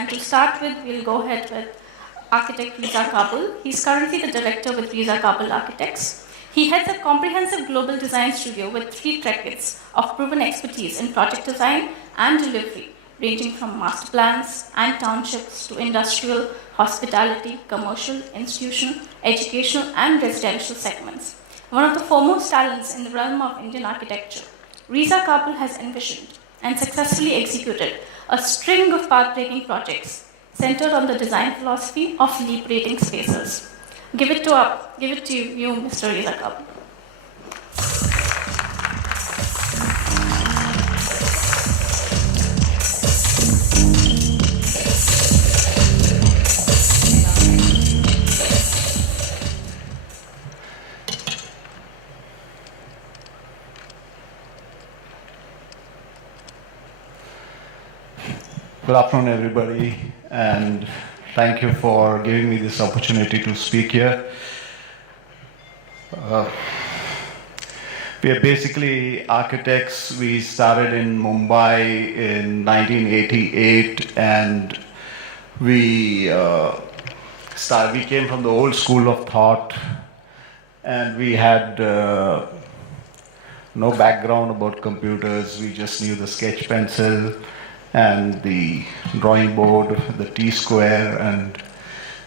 And to start with, we'll go ahead with architect Reza Kabul. He's currently the director with Reza Kabul Architects. He heads a comprehensive global design studio with 3 decades of proven expertise in project design and delivery, ranging from master plans and townships to industrial, hospitality, commercial, institutional, educational, and residential segments. One of the foremost talents in the realm of Indian architecture, Reza Kabul has envisioned and successfully executed a string of path-breaking projects centered on the design philosophy of liberating spaces. Give it to you, Mr. Reza Kabul. Good afternoon, everybody, and thank you for giving me this opportunity to speak here. We are basically architects. We started in Mumbai in 1988, and we came from the old school of thought, and we had no background about computers. We just knew the sketch pencil and the drawing board, the T-square, and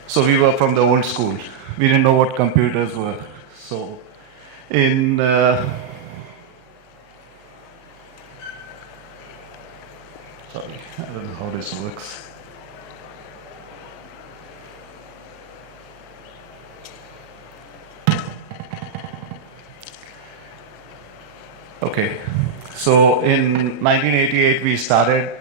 so we were from the old school. We didn't know what computers were. So in sorry, I don't know how this works. Okay, so in 1988 we started.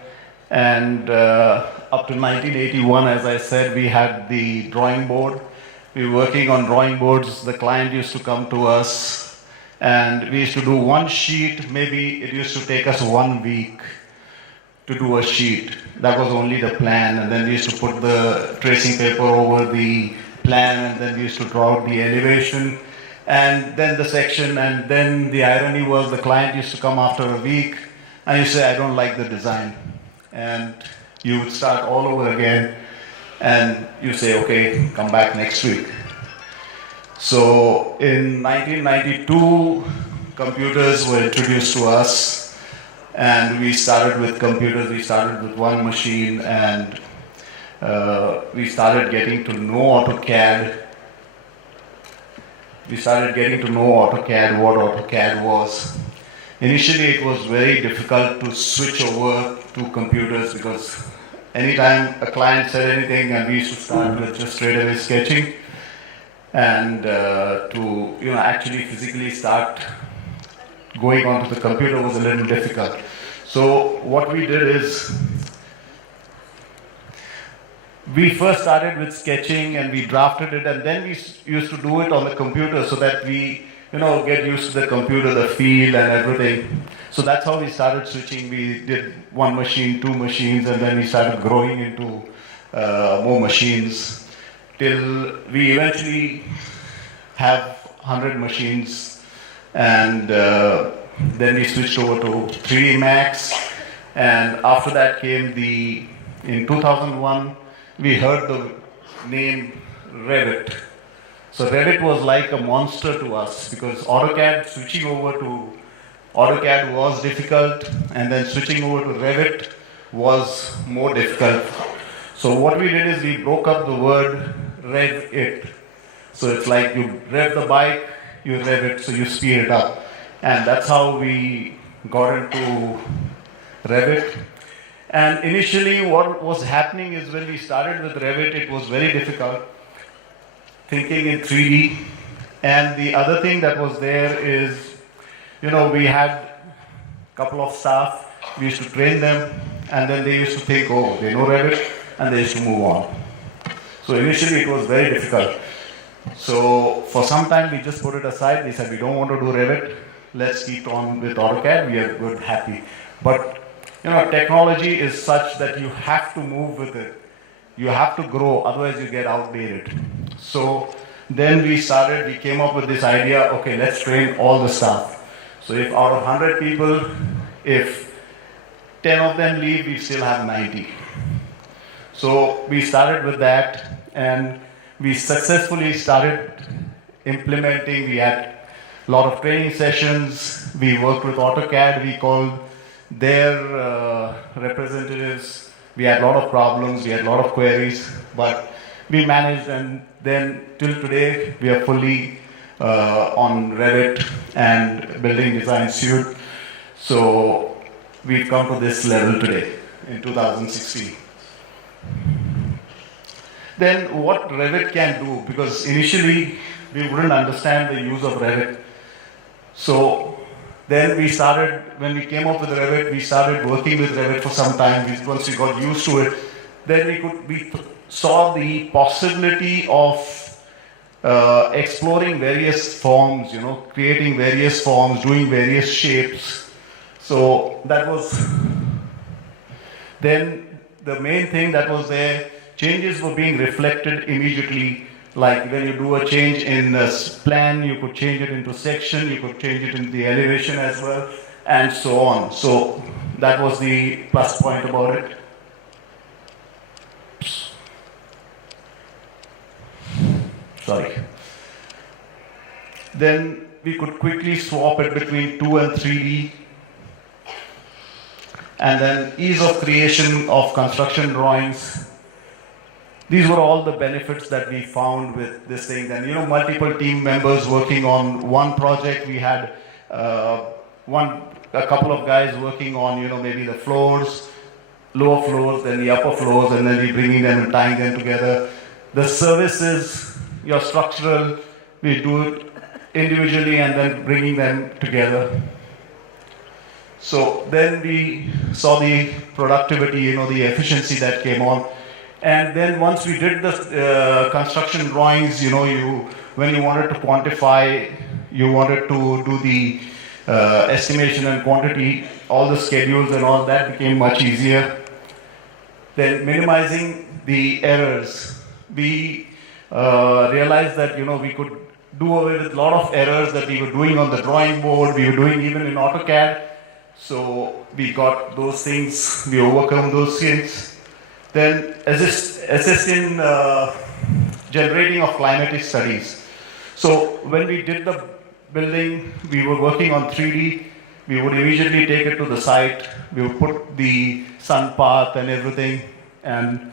And up to 1981, as I said, we had the drawing board. We were working on drawing boards. The client used to come to us, and we used to do one sheet. Maybe it used to take us 1 week to do a sheet. That was only the plan. And then we used to put the tracing paper over the plan, and then we used to draw out the elevation, and then the section. And then the irony was the client used to come after a week, and you say, I don't like the design. And you would start all over again, and you say, okay, come back next week. So in 1992, computers were introduced to us, and we started with computers. We started with one machine, and we started getting to know AutoCAD. We started getting to know AutoCAD, what AutoCAD was. Initially, it was very difficult to switch over to computers because anytime a client said anything, and we used to start with just straight away sketching, and to actually physically start going onto the computer was a little difficult. So what we did is we first started with sketching, and we drafted it, and then we used to do it on the computer so that we get used to the computer, the feel and everything. So that's how we started switching. We did 1 machine, 2 machines, and then we started growing into more machines till we eventually have 100 machines. And then we switched over to 3D Max. And after that came in 2001, we heard the name Revit. So Revit was like a monster to us because switching over to AutoCAD was difficult, and then switching over to Revit was more difficult. So what we did is we broke up the word rev it. So it's like you rev the bike, you rev it, so you speed it up. And that's how we got into Revit. And initially what was happening is when we started with Revit, it was very difficult thinking in 3D. And the other thing that was there is, we had a couple of staff, we used to train them, and then they used to think, oh, they know Revit, and they used to move on. So initially it was very difficult. So for some time we just put it aside. We said, we don't want to do Revit, let's keep on with AutoCAD, we are good, happy. But technology is such that you have to move with it. You have to grow, otherwise you get outdated. So then we came up with this idea, okay, let's train all the staff. So if out of 100 people, if 10 of them leave, we still have 90. So we started with that, and we successfully started implementing. We had a lot of training sessions. We worked with AutoCAD. We called their representatives. We had a lot of problems. We had a lot of queries, but we managed. And then till today, we are fully on Revit and building design suite. So we've come to this level today in 2016. Then what Revit can do, because initially we wouldn't understand the use of Revit. So then we started, when we came up with Revit, we started working with Revit for some time. Once we got used to it, then we saw the possibility of exploring various forms, creating various forms, doing various shapes. So that was then the main thing that was there. Changes were being reflected immediately. Like when you do a change in a plan, you could change it into section, you could change it into the elevation as well, and so on. So that was the plus point about it. Sorry. Then we could quickly swap it between 2 and 3D. And then ease of creation of construction drawings. These were all the benefits that we found with this thing. And multiple team members working on one project. We had a couple of guys working on, maybe the floors, lower floors, then the upper floors, and then we bringing them and tying them together. The services, your structural, we do it individually and then bringing them together. So then we saw the productivity, the efficiency that came on. And then once we did the construction drawings, when you wanted to quantify, you wanted to do the estimation and quantity, all the schedules and all that became much easier. Then minimizing the errors. We realized that, we could do away with a lot of errors that we were doing on the drawing board, we were doing even in AutoCAD. So we got those things, we overcome those things. Then assist in generating of climatic studies. So when we did the building, we were working on 3D. We would immediately take it to the site. We would put the sun path and everything, and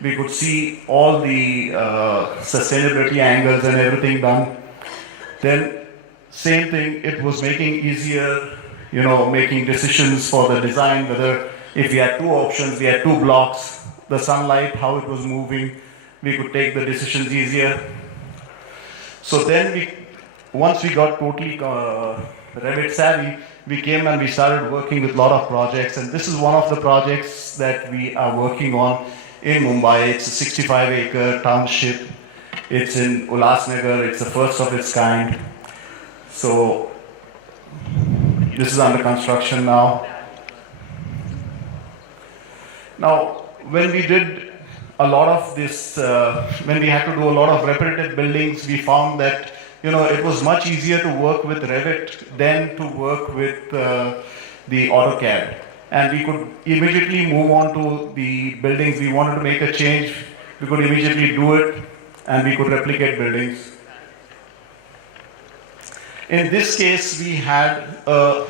we could see all the sustainability angles and everything done. Then same thing, it was making easier, making decisions for the design, whether if we had two options, we had two blocks, the sunlight, how it was moving, we could take the decisions easier. So then once we got totally Revit savvy, we came and we started working with a lot of projects, and this is one of the projects that we are working on in Mumbai. It's a 65-acre township. It's in Ulhasnagar. It's the first of its kind. So this is under construction now. Now, when we did a lot of this, when we had to do a lot of repetitive buildings, we found that it was much easier to work with Revit than to work with the AutoCAD. And we could immediately move on to the buildings. We wanted to make a change, we could immediately do it, and we could replicate buildings. In this case, we have a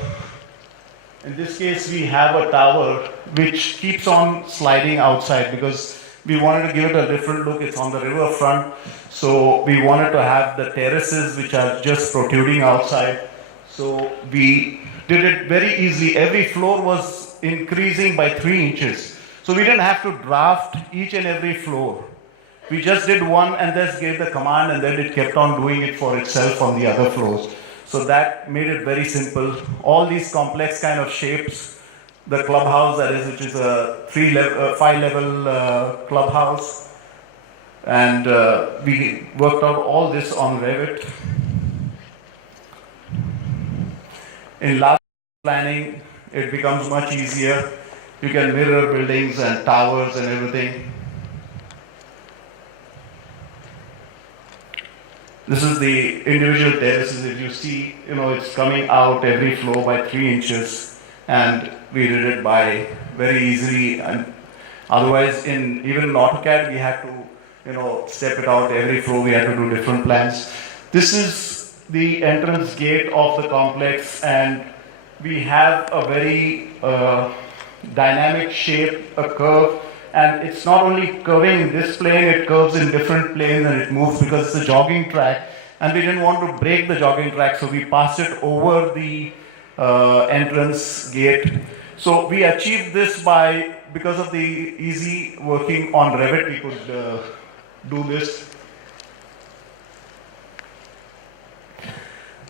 tower which keeps on sliding outside because we wanted to give it a different look. It's on the river front, so we wanted to have the terraces which are just protruding outside. So we did it very easily. Every floor was increasing by 3 inches. So we didn't have to draft each and every floor. We just did one and just gave the command, and then it kept on doing it for itself on the other floors. So that made it very simple. All these complex kind of shapes, the clubhouse that is, which is a 5-level clubhouse, and we worked out all this on Revit. In large planning, it becomes much easier. You can mirror buildings and towers and everything. This is the individual terraces. If you see, it's coming out every floor by 3 inches, and we did it by very easily. And Otherwise, even in AutoCAD, we had to, step it out every floor. We had to do different plans. This is the entrance gate of the complex, and we have a very dynamic shape, a curve, and it's not only curving in this plane, it curves in different planes and it moves because it's a jogging track, and we didn't want to break the jogging track, so we passed it over the entrance gate. So we achieved this because of the easy working on Revit, we could do this.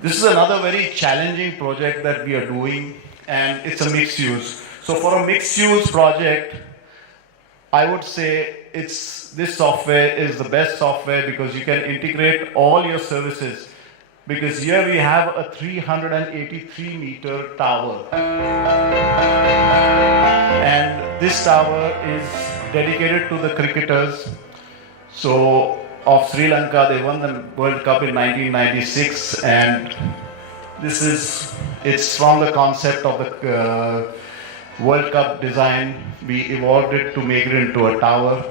This is another very challenging project that we are doing, and it's a mixed use. So for a mixed use project, I would say this software is the best software because you can integrate all your services. Because here we have a 383 meter tower. And this tower is dedicated to the cricketers. So of Sri Lanka, they won the World Cup in 1996, and it's from the concept of the World Cup design. We evolved it to make it into a tower.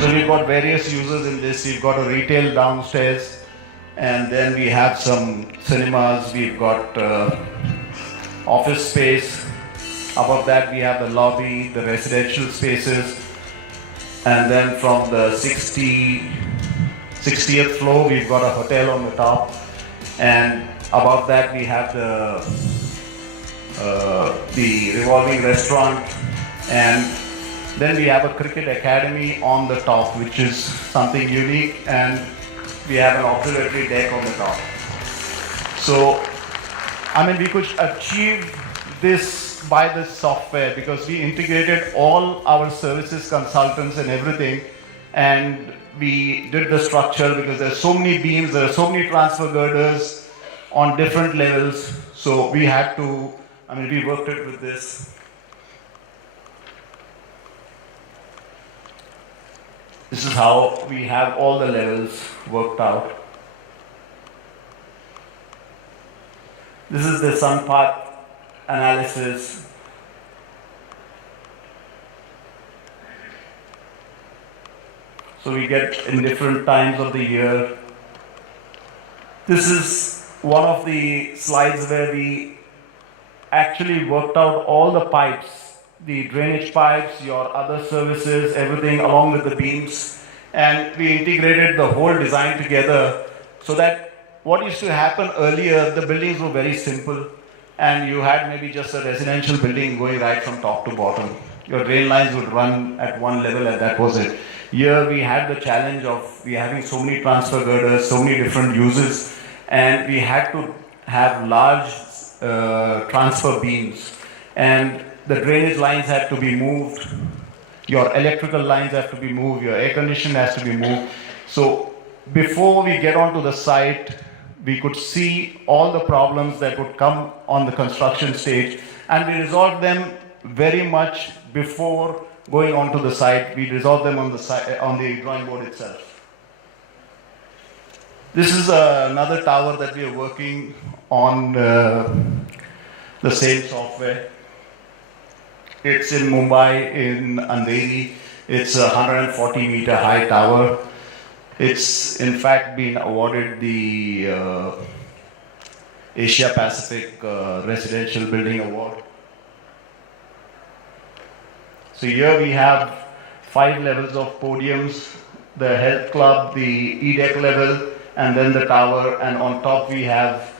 So we've got various users in this. We've got a retail downstairs, and then we have some cinemas. We've got office space. Above that, we have the lobby, the residential spaces, and then from the 60th floor, we've got a hotel on the top, and above that, we have the revolving restaurant, and then we have a cricket academy on the top, which is something unique, and we have an observatory deck on the top. So, we could achieve this by this software because we integrated all our services, consultants and everything, and we did the structure because there are so many beams, there are so many transfer girders on different levels. So we had to, we worked it with this. This is how we have all the levels worked out. This is the sun path analysis. So we get in different times of the year. This is one of the slides where we actually worked out all the pipes, the drainage pipes, your other services, everything along with the beams, and we integrated the whole design together so that what used to happen earlier, the buildings were very simple, and you had maybe just a residential building going right from top to bottom. Your drain lines would run at one level and that was it. Here we had the challenge of having so many transfer girders, so many different uses, and we had to have large transfer beams, and the drainage lines had to be moved, your electrical lines have to be moved, your air conditioning has to be moved. So before we get onto the site, we could see all the problems that would come on the construction stage, and we resolved them very much before going onto the site. We resolved them on the drawing board itself. This is another tower that we are working on the same software. It's in Mumbai, in Andheri. It's a 140 meter high tower. It's in fact been awarded the Asia Pacific Residential Building Award. So here we have 5 levels of podiums, the health club, the E-deck level, and then the tower, and on top we have,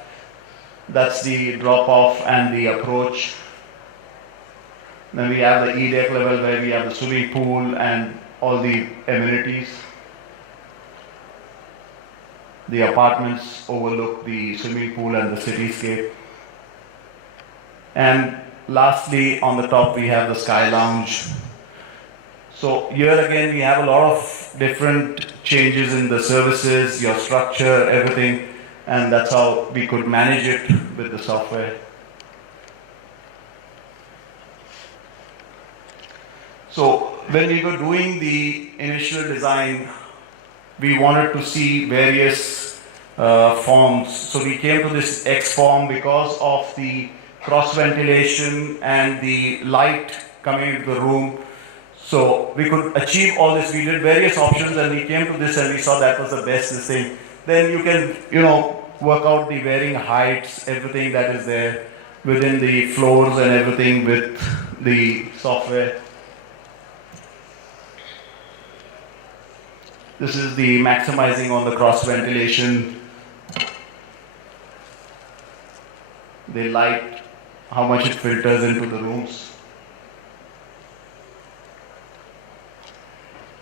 that's the drop-off and the approach. Then we have the E-deck level where we have the swimming pool and all the amenities. The apartments overlook the swimming pool and the cityscape. And lastly, on the top we have the Sky Lounge. So here again we have a lot of different changes in the services, your structure, everything, and that's how we could manage it with the software. So when we were doing the initial design, we wanted to see various forms. So we came to this X form because of the cross ventilation, and the light coming into the room. So we could achieve all this. We did various options, and we came to this, and we saw that was the best thing. Then you can, work out the varying heights, everything that is there within the floors and everything with the software. This is the maximizing on the cross ventilation, the light, how much it filters into the rooms.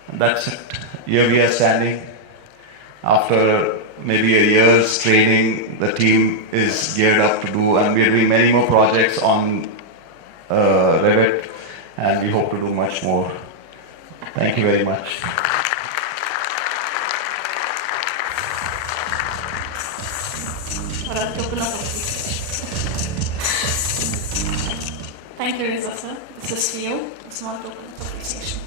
And that's it. Here we are standing. After maybe a year's training, the team is geared up to do, and we are doing many more projects on Revit, and we hope to do much more. Thank you very much. Thank you, Reza sir. This is for you. A small token of appreciation.